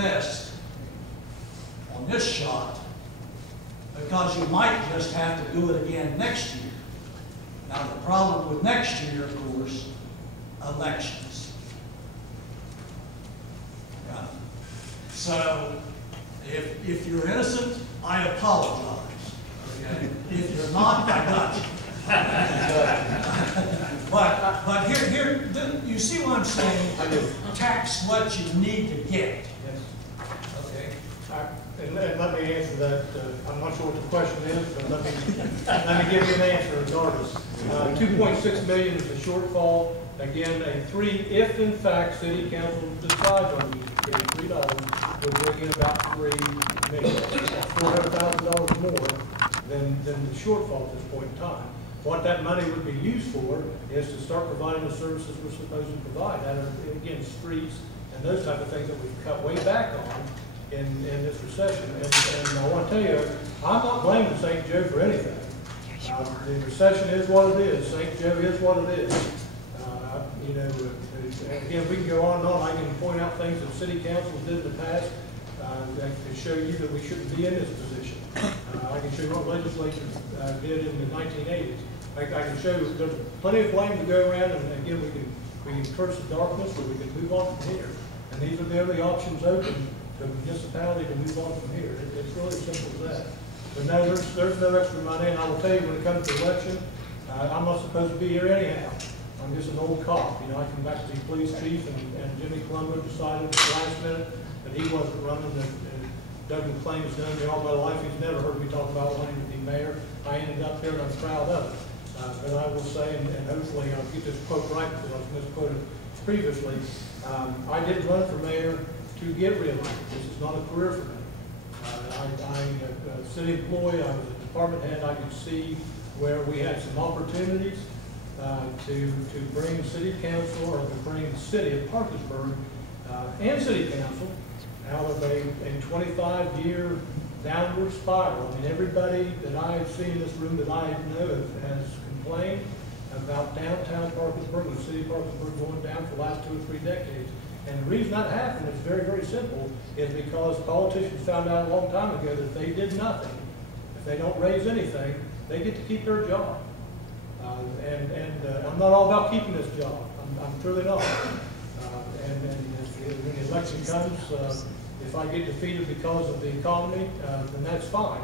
invest on this shot because you might just have to do it again next year. Now, the problem with next year, of course, elections. Yeah. So, if you're innocent, I apologize. Okay? If you're not, I got you. But here, you see what I'm saying? Tax what you need to get. Yes. Okay. And let me answer that. I'm not sure what the question is, but let me give you an answer regardless. 2.6 million is the shortfall. Again, if in fact city council decides on getting $3, we're bringing in about $3 million. That's $400,000 more than the shortfall at this point in time. What that money would be used for is to start providing the services we're supposed to provide. That are, again, streets and those type of things that we've cut way back on in this recession. And I want to tell you, I'm not blaming St. Joe for anything. The recession is what it is. St. Joe is what it is. You know, again, we can go on and on. I can point out things that city councils did in the past that could show you that we shouldn't be in this position. I can show you what legislature did in the 1980s. I can show you there's plenty of blame to go around, and again, we can curse the darkness, or we can move on from here. And these are the only options open to the municipality to move on from here. It's really as simple as that. But no, there's no extra money, and I will tell you, when it comes to election, I'm not supposed to be here anyhow. I'm just an old cop. You know, I come back to the police chief, and Jimmy Colombo decided at the last minute that he wasn't running. Doug McClain has known me all my life. He's never heard me talk about wanting to be mayor. I ended up here, and I'm proud of it. But I will say, and hopefully I'll get this quote right because I was misquoted previously, I didn't run for mayor to get reelected. This is not a career for me. I'm a city employee. I was a department head. I could see where we had some opportunities to bring city council, or to bring the city of Parkersburg and city council out of a 25-year downward spiral. I mean, everybody that I've seen in this room that I know has complained about downtown Parkersburg and the city of Parkersburg going down for the last 2 or 3 decades. And the reason that happened is very, very simple, is because politicians found out a long time ago that if they did nothing, if they don't raise anything, they get to keep their job. I'm not all about keeping this job. I'm truly not. And when the election comes, if I get defeated because of the economy, then that's fine.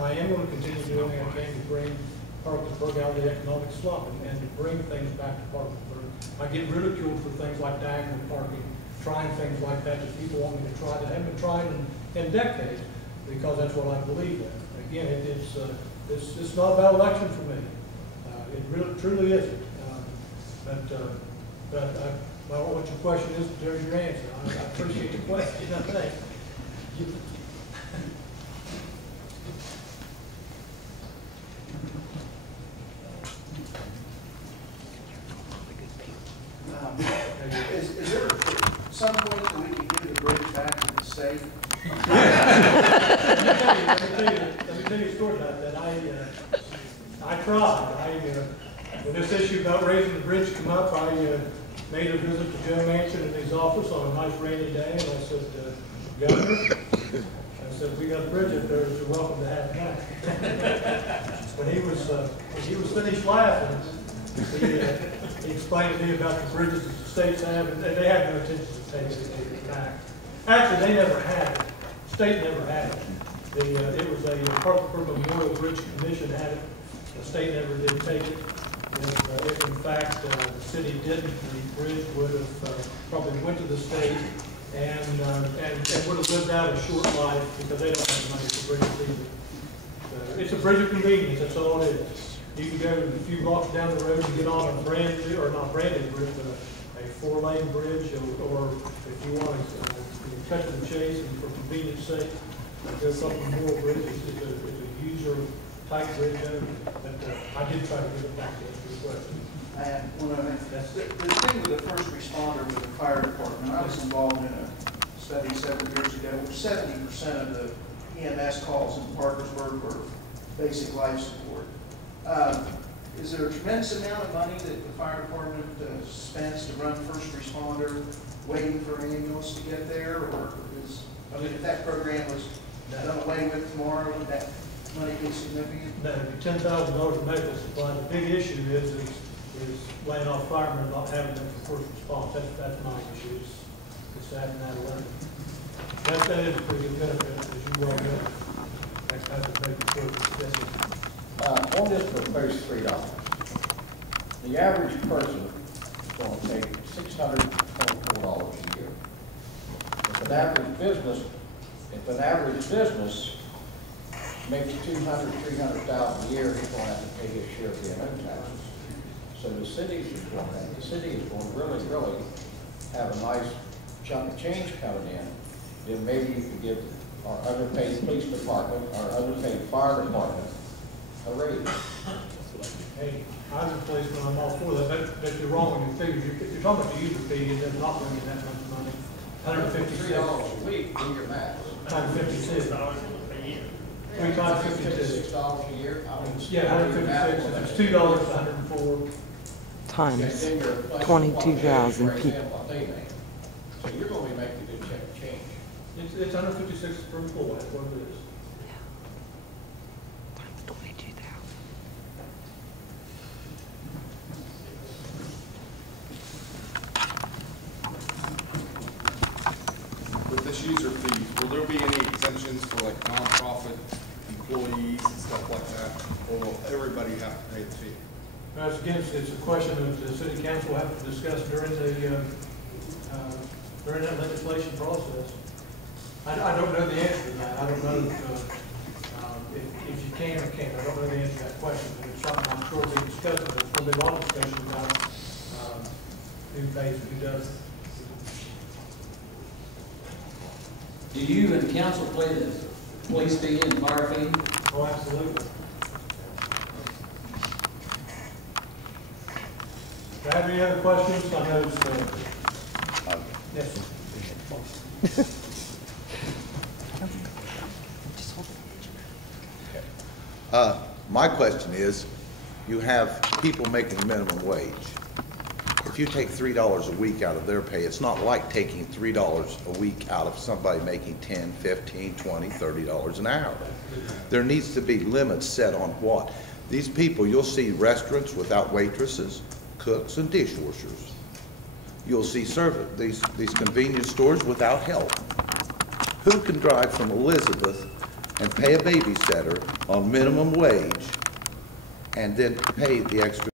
I am going to continue doing everything I can to bring Parkersburg out of the economic slump and to bring things back to Parkersburg. I get ridiculed for things like diagonal parking, trying things like that that people want me to try that haven't been tried in decades, because that's what I believe in. Again, it's not about election for me. It really, truly isn't. Well, what your question is, there's your answer. I appreciate the question. Thanks. Is there some point that we can give the bridge back to the state? Let me tell you a story about that. I tried. When this issue about raising the bridge came up, I made a visit to Joe Manchin in his office on a nice rainy day, and I said, Governor, I said, we got a bridge up there that you're welcome to have back. When he was finished laughing, he explained to me about the bridges that the states have, and they have no intention of taking it back. Actually, they never had it. The state never had it. It was a Parkersburg Memorial Bridge Commission had it. The state never did take it. If in fact the city didn't, the bridge would have probably went to the state and would have lived out a short life, because they don't have the money for bridges either. It's a bridge of convenience. That's all it is. You can go a few blocks down the road and get on a brand new, or not brand new bridge, but a 4-lane bridge, or if you want to cut to the chase and for convenience sake, go a couple more bridges. It's a user type bridge, but I did try to get it back to your question. And one other thing, the thing with the first responder with the fire department, I was involved in a study several years ago where 70% of the EMS calls in Parkersburg were basic life support. Is there a tremendous amount of money that the fire department spends to run first responder, waiting for an ambulance to get there, or I mean, if that program was done away with tomorrow, would that money be significant? No, $10,000 in medical supplies. The big issue is laying off firemen and not having them for first response. That's my issue. It's having that alone. That is a pretty good benefit, as you well know. That's a big difference. On this proposed $3, the average person is going to take $624 a year. If an average business makes $200,000, $300,000 a year, he's going to have to pay his share of the no taxes. So the city is going to really have a nice chunk of change coming in. Then maybe you could give our underpaid police department, our underpaid fire department a raise. Hey, I was a policeman, I'm all for that, but you're wrong with your figures. You're talking about the user fee, and they're not bringing that much money. $156 $3 a week, do your math. $156 a year. 3 times 56. $56 a year. Yeah, 156. It's $2 to 104. Times 22,000 people. What they make. So you're going to be making a good check of change. It's 156 per employee, that's what it is. Times 22,000. With this user fees, will there be any exemptions for like nonprofit employees and stuff like that? Or will everybody have to pay the fee? Again, it's a question that the city council will have to discuss during that legislation process. I don't know the answer to that. I don't know if you can or can't. I don't know the answer to that question, but it's something I'm sure we discussed. There's going to be a lot of discussion about who pays and who doesn't. Do you and council play the police fee and fire fee? Oh, absolutely. Do I have any other questions? I know yes, sir. My question is, you have people making minimum wage. If you take $3 a week out of their pay, it's not like taking $3 a week out of somebody making $10, $15, $20, $30 an hour. There needs to be limits set on what. These people, you'll see restaurants without waitresses, cooks, and dishwashers. You'll see these convenience stores without help. Who can drive from Elizabeth and pay a babysitter on minimum wage and then pay the extra